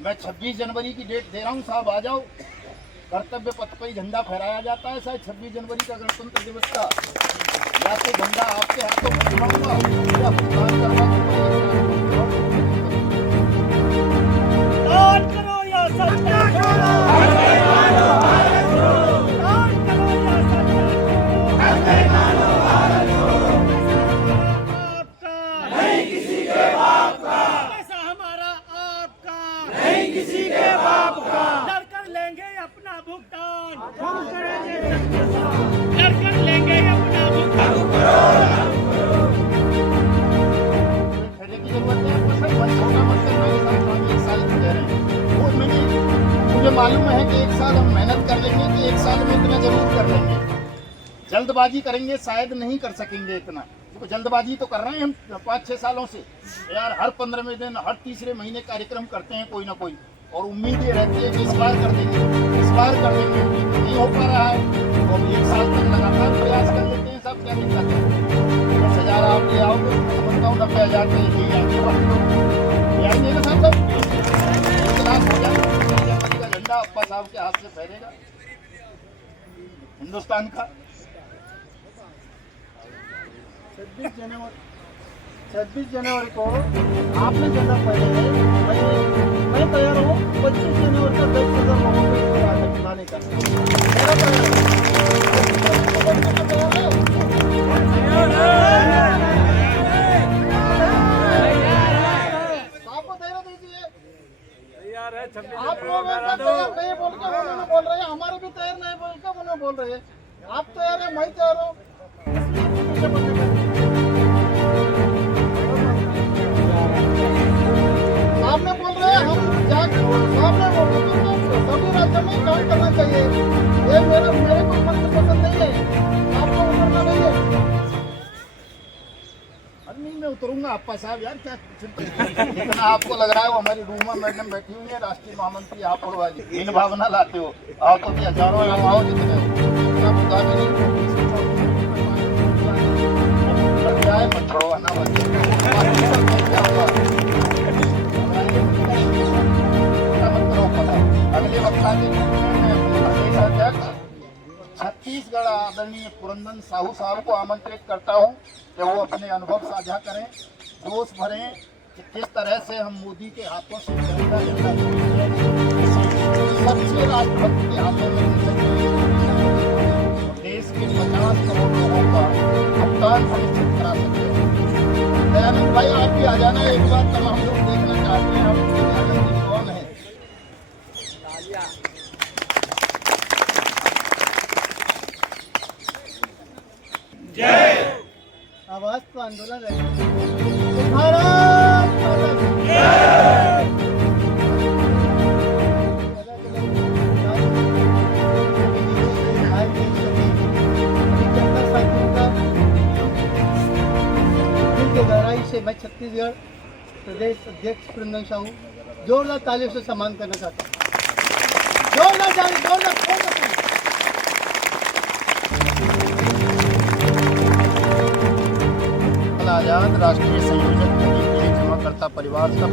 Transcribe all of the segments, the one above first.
मैं 26 जनवरी की डेट दे रहा हूँ साहब, आ जाओ। कर्तव्य पथ पर ही झंडा फहराया जाता है शायद 26 जनवरी का गणतंत्र दिवस का। या तो झंडा आपके हाथों में दिलाऊंगा या भुगतान करवा किसी के बाप का डर कर लेंगे अपना भुगतान, हम करेंगे डर कर लेंगे अपना भुगतान। मुझे मालूम है कि एक साल हम मेहनत कर लेंगे कि एक साल में इतना जरूर कर लेंगे। जल्दबाजी करेंगे शायद नहीं कर सकेंगे इतना, तो जल्दबाजी तो कर रहे हैं हम 5-6 सालों से यार। हर 15वें दिन हर तीसरे महीने कार्यक्रम करते हैं कोई ना कोई, और उम्मीद ये रहती है कि इस बार कर देंगे, इस बार कर देंगे। नहीं हो पा रहा है तो अब 1 साल तक लगातार प्रयास कर लेते हैं सब। क्या दिक्कत है? 10,000 आप ले आओगे, समझता हूँ 90,000 के लिए आएंगे ना साहब। सब 1 लाख हो जाए का झंडा अप्पा साहब के हाथ से फहरेगा हिंदुस्तान का। 26 जनवरी को आपने झंडा फहराया, मैं तैयार हूँ 25 जनवरी का 10,000 लोगों को खिलाने का। आपको तैयार दीजिए। आप लोग तैयार नहीं बोल के उन्होंने बोल रहे हैं, हमारे भी तैयार नहीं बोल के उन्होंने बोल रहे हैं। आप तैयार है, मैं तैयार हूँ। सामने बोल रहे हैं हम सामने बोल रहे हैं सभी राज्यों में काम करना चाहिए। ये मेरे को पसंद नहीं है, आपको उतरना नहीं है। नहीं मैं उतरूंगा अप्पा साहब यार, क्या जितना आपको लग रहा है वो हमारी रूमा मैडम बैठी हुई है राष्ट्रीय महामंत्री हापुड़ वाली, इन भावना लाते हो। आओ तो भी हजारों आओ जितने मत छोड़ो ना अगले वक्ता के प्रदेश अध्यक्ष छत्तीसगढ़ आदरणीय पुरंदर साहू साहब को आमंत्रित करता हूं कि वो अपने अनुभव साझा करें, जोश भरें कि किस तरह से हम मोदी के हाथों से सबसे राष्ट्रभक्त के हाथों में देश के 50 करोड़ लोगों का भुगतान सुनिश्चित करा सकते हैं। दयानंद भाई आप भी आ जाना एक बार, तब हम लोग देखना चाहते हैं हम कौन है। जय आवाज तो आंदोलन है। भारत माता की जय। गहराई से मैं छत्तीसगढ़ प्रदेश अध्यक्ष पुरंदर साहू जोरदार तालियों से सम्मान करना चाहता हूँ। जोरदार आजाद राष्ट्रीय संयोजक के जमाकर्ता परिवार सब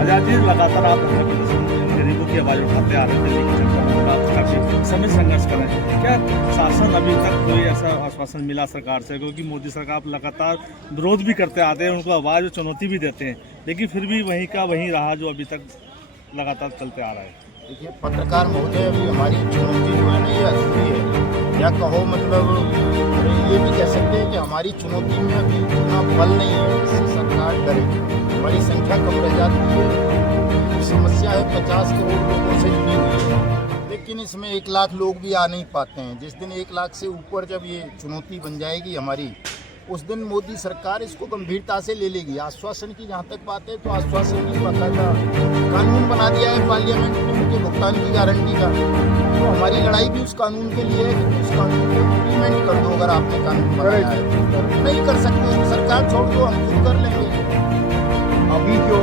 आजाद जी, लगातार आप गरीबों की आवाज उठाते आ रहे थे, लेकिन आप काफी समय संघर्ष कर रहे हैं। क्या शासन अभी तक कोई ऐसा आश्वासन मिला सरकार से? क्योंकि मोदी सरकार लगातार विरोध भी करते आते हैं, उनको आवाज और चुनौती भी देते हैं, लेकिन फिर भी वहीं का वहीं रहा जो अभी तक लगातार चलते आ रहा है। देखिए पत्रकार महोदय, अभी हमारी चुनौती जो है ना ये अधूरी है, या कहो मतलब ये भी कह सकते हैं कि हमारी चुनौती में अभी इतना बल नहीं है जिससे सरकार डरे। हमारी संख्या कम रह जाती है। समस्या है 50 करोड़ लोगों से जुड़ी हुई है, लेकिन इसमें 1 लाख लोग भी आ नहीं पाते हैं। जिस दिन 1 लाख से ऊपर जब ये चुनौती बन जाएगी हमारी, उस दिन मोदी सरकार इसको गंभीरता से ले लेगी। आश्वासन की जहाँ तक बात है तो आश्वासन की बाकायदा कानून बना दिया है पार्लियामेंट में उनके भुगतान की गारंटी का। तो हमारी लड़ाई भी उस कानून के लिए है कि उस कानून को इम्प्लीमेंट कर दो। अगर आपने कानून बनाया है, नहीं कर सकते तो सरकार छोड़ दो, हम खुद कर लेंगे। अभी जो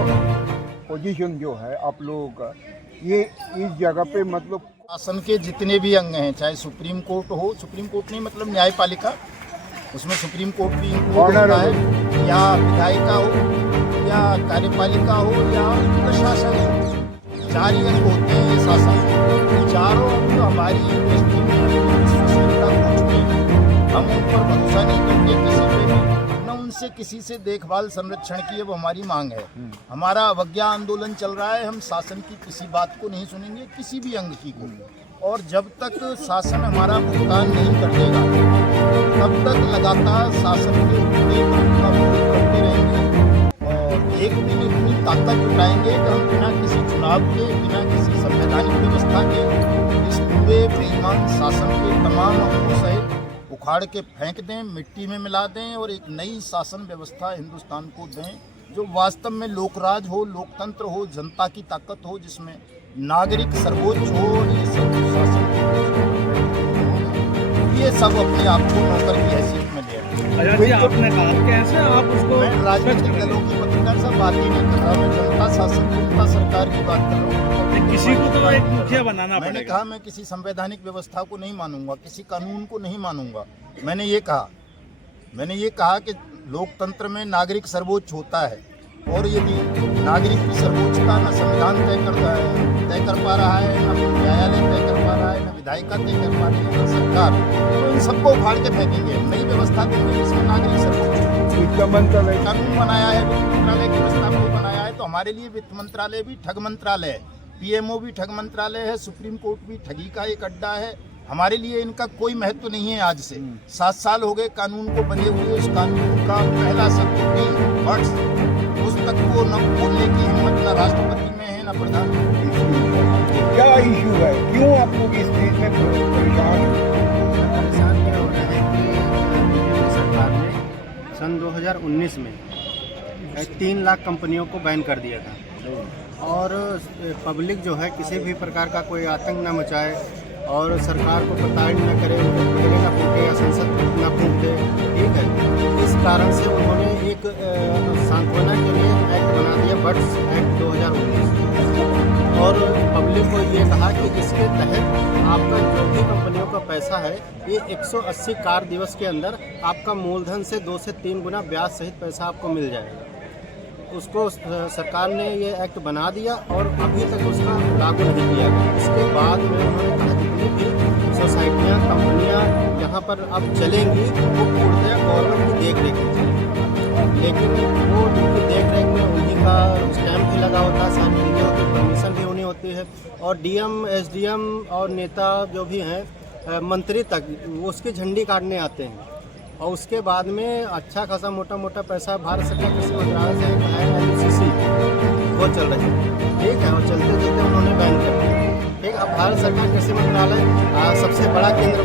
पोजीशन जो है आप लोगों का, ये इस जगह पे मतलब शासन के जितने भी अंग हैं, चाहे सुप्रीम कोर्ट हो, सुप्रीम कोर्ट नहीं मतलब न्यायपालिका, उसमें सुप्रीम कोर्ट भी इंक्लूड होता है, या विधायिका हो या कार्यपालिका हो या प्रशासन हो, 4 ही अंग होते हैं ये शासन के। चारों अंग हमारी दृष्टि में विश्वसनीयता को चुके हैं। हम उन पर भरोसा नहीं करते किसी पे भी, न उनसे किसी से देखभाल संरक्षण की अब हमारी मांग है। हमारा अवज्ञा आंदोलन चल रहा है। हम शासन की किसी बात को नहीं सुनेंगे, किसी भी अंग की को। और जब तक शासन हमारा भुगतान नहीं कर देगा तब तक लगातार शासन के मुद्दे पर अपना विरोध करते रहेंगे। और एक दिन इतनी ताकत जुटाएंगे कि हम बिना किसी चुनाव के, बिना किसी संवैधानिक व्यवस्था के इस पूरे बेईमान शासन के तमाम अंगों सहित उखाड़ के फेंक दें, मिट्टी में मिला दें और एक नई शासन व्यवस्था हिंदुस्तान को दें जो वास्तव में लोकराज हो, लोकतंत्र हो, जनता की ताकत हो, जिसमें नागरिक सर्वोच्च हो। ये सब शासन ये सब अपने आप को नौकर की हैसियत में ले रहे हैं। अच्छा जी, आपने कहा कैसे आप उसको मैं राजनीतिक दलों की पत्रकार से बात ही नहीं कर रहा, मैं जनता शासन जनता सरकार की बात कर रहा हूँ। किसी को तो एक मुखिया बनाना मैंने पड़ेगा। कहा मैं किसी संवैधानिक व्यवस्था को नहीं मानूंगा, किसी कानून को नहीं मानूंगा। मैंने ये कहा कि लोकतंत्र में नागरिक सर्वोच्च होता है और यदि नागरिक की सर्वोच्चता न संविधान तय कर पा रहा है, न न्यायालय तय कर पा रहा है, न विधायिका तय कर पा रही है, न सरकार, तो इन सबको उखाड़ के फेंकेंगे। नई व्यवस्था देंगे जिसमें नागरिक सर्वोच्च। वित्त मंत्रालय कानून बनाया है, वित्त मंत्रालय की व्यवस्था को बनाया है, तो हमारे लिए वित्त मंत्रालय भी ठग मंत्रालय है, पीएमओ भी ठग मंत्रालय है, सुप्रीम कोर्ट भी ठगी का एक अड्डा है। हमारे लिए इनका कोई महत्व नहीं है। आज से 7 साल हो गए कानून को बने हुए। उस कानून का पहला शब्द भी वर्ड्स पुस्तक को न बोलने की हिम्मत न राष्ट्रपति में है, न प्रधानमंत्री। क्या इशू है, क्यों आप लोग इस चीज में परेशान हैं? परेशान क्या हो रहा है कि बीजेपी सरकार ने सन 2019 में 3 लाख कंपनियों को बैन कर दिया था और पब्लिक जो है किसी भी प्रकार का कोई आतंक न मचाए और सरकार को प्रताड़ित न करे, उनको पुतले न फूटे या संसद न फूट दे, ठीक है। इस कारण से उन्होंने एक सांत्वना के लिए एक्ट बना दिया, बर्ड्स एक्ट 2019, और पब्लिक को ये कहा कि इसके तहत आपका जो भी कंपनियों का पैसा है ये 180 कार्य दिवस के अंदर आपका मूलधन से 2 से 3 गुना ब्याज सहित पैसा आपको मिल जाएगा। उसको सरकार ने ये एक्ट बना दिया और अभी तक उसका लागू नहीं किया गया। इसके बाद में उन्होंने कहा जितनी भी सोसाइटियाँ, कंपनियाँ यहाँ पर अब चलेंगी वो पूर्णतः गवर्नमेंट की देख रेख में चलेंगी, लेकिन वो उनकी देख रेख में उन्हीं का स्टैम्प भी लगा होता है, सारी चीज़ें होती है, परमिशन भी होनी होती है, और डीएम, एसडीएम और नेता जो भी हैं, मंत्री तक उसकी झंडी काटने आते हैं। और उसके बाद में अच्छा खासा मोटा मोटा पैसा भारत सरकार कृषि मंत्रालय से है, LUCC वो चल रही है, ठीक है। और चलते चलते उन्होंने बैन कर दिया, ठीक। अब भारत सरकार कृषि मंत्रालय सबसे बड़ा केंद्र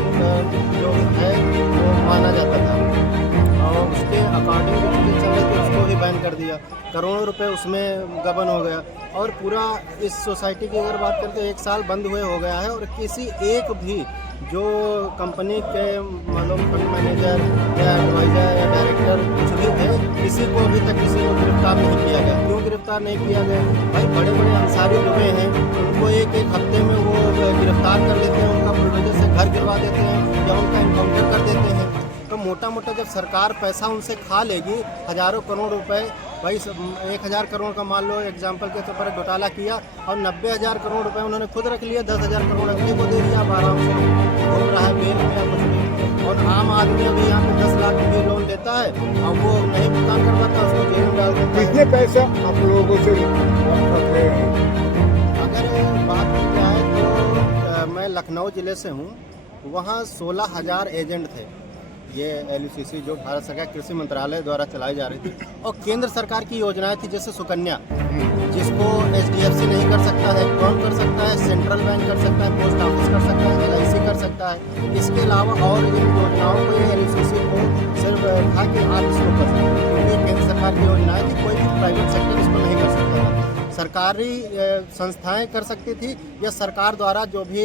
जो है वो माना जाता था और उसके अकॉर्डिंग जो चीज़ें चल रही थी उसको भी बैन कर दिया। करोड़ों रुपए उसमें गबन हो गया और पूरा इस सोसाइटी की अगर बात करते 1 साल बंद हुए हो गया है और किसी एक भी जो कंपनी के मतलब फंड मैनेजर या एडवाइज़र या डायरेक्टर कुछ भी थे, किसी को अभी तक किसी को गिरफ्तार नहीं किया गया। क्यों गिरफ्तार नहीं किया गया? भाई बड़े बड़े अंसारी डूबे हैं, उनको एक हफ्ते में वो गिरफ्तार कर लेते हैं, उनका बुलडोजर से घर गिरवा देते हैं या उनका इनकाउंटर कर देते हैं। तो मोटा मोटा जब सरकार पैसा उनसे खा लेगी, हज़ारों करोड़ रुपए, भाई 1000 करोड़ का मान लो एग्जाम्पल के तौर पर घोटाला किया और 90,000 करोड़ रुपए उन्होंने खुद रख लिया, 10,000 करोड़ अगले को दे दिया, अब आराम से घूम रहा है बेल में या कुछ भी। और आम आदमी अभी यहाँ पे 10 लाख की लोन लेता है और वो नहीं भुगतान कर पाता, उसको जेल में डाल देता है। कितने पैसा आप लोगों से रख रहे हैं? अगर बात की जाए तो मैं लखनऊ ज़िले से हूँ, वहाँ 16,000 एजेंट थे। ये LUCC जो भारत सरकार कृषि मंत्रालय द्वारा चलाई जा रही थी और केंद्र सरकार की योजनाएं थी, जैसे सुकन्या, जिसको HDFC नहीं कर सकता है, कौन कर सकता है? सेंट्रल बैंक कर सकता है, पोस्ट ऑफिस कर सकता है, LIC कर सकता है। इसके अलावा और इन योजनाओं को LUCC को सिर्फ था कि आप इसको कर सकते हैं, क्योंकि केंद्र सरकार की योजनाएं थी, कोई भी प्राइवेट सेक्टर इसको नहीं कर सकता था। सरकारी संस्थाएं कर सकती थी या सरकार द्वारा जो भी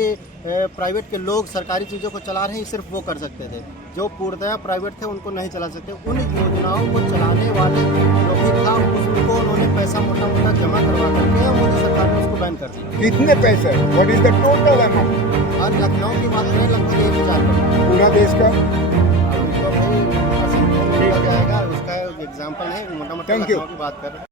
प्राइवेट के लोग सरकारी चीज़ों को चला रहे हैं सिर्फ वो कर सकते थे। जो पूर्णतः प्राइवेट थे उनको नहीं चला सकते। उन योजनाओं को चलाने वाले जो भी था उसको उन्होंने पैसा मोटा मोटा जमा करवा करके और मोदी सरकार ने उसको बैन कर दिया। कितने पैसे? What is the total amount? और लखनऊ की बात करें लगभग 1,000 करोड़। पूरा देश का? अब उनको भाई उनका संख्या में जाएगा, उसका एग्जाम्पल है, मोटा मोटा Thank you. लखनऊ की बात कर रहे हैं।